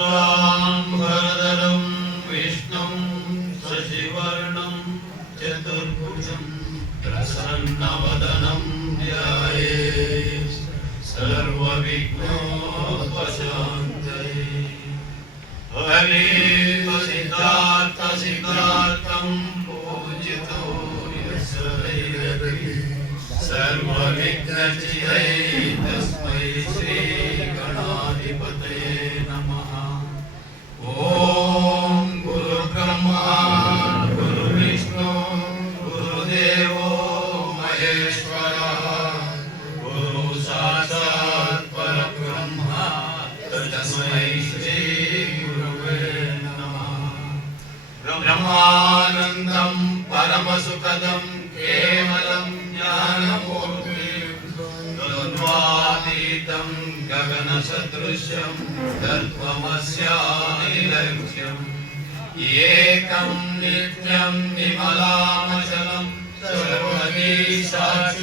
शुक्लाम्बरधरं विष्णुं शशिवर्णं चतुर्भुजं प्रसन्नवदनं ध्यायेत् सर्वविघ्नोपशान्तये। हरे सिद्धार्थं पूजितो यशोधैर्यं सर्वविघ्नचिहै तस्मै श्री गणाधिपतये नमः। ओम गुरुब्रह्मा गुरुविष्णु गुरुदेवो महेश्वरः गुरु साक्षात् परब्रह्म तस्मै श्री गुरुवे नमः। ब्रह्मानन्दं परमसुखदं केवलं ज्ञानमूर्तिं द्वन्द्वातीतं गगनसदृशं तत्त्वमस्यादिलक्ष्यम् एकं नित्यं विमलामचलं सर्वगी साक्षात्